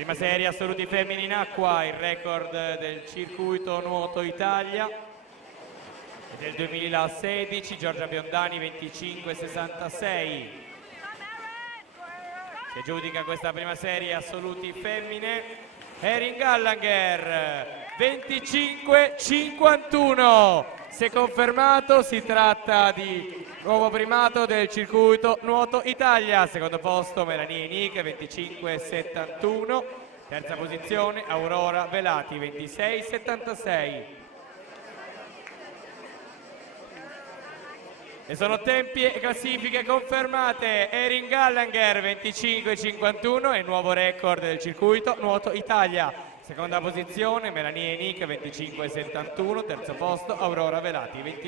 Prima serie assoluti femmini in acqua, il record del circuito nuoto Italia è del 2016, Giorgia Biondani 25,66. Si aggiudica questa prima serie assoluti femmine Erin Gallanger 25,51. Se confermato si tratta di nuovo primato del circuito nuoto Italia. Secondo posto Melanie Enic 25,71. Terza posizione Aurora Velati 26,76. E sono tempi e classifiche confermate. Erin Gallanger 25,51 è il nuovo record del circuito nuoto Italia. Seconda posizione Melanie Enic 25,71, terzo posto Aurora Velati 20.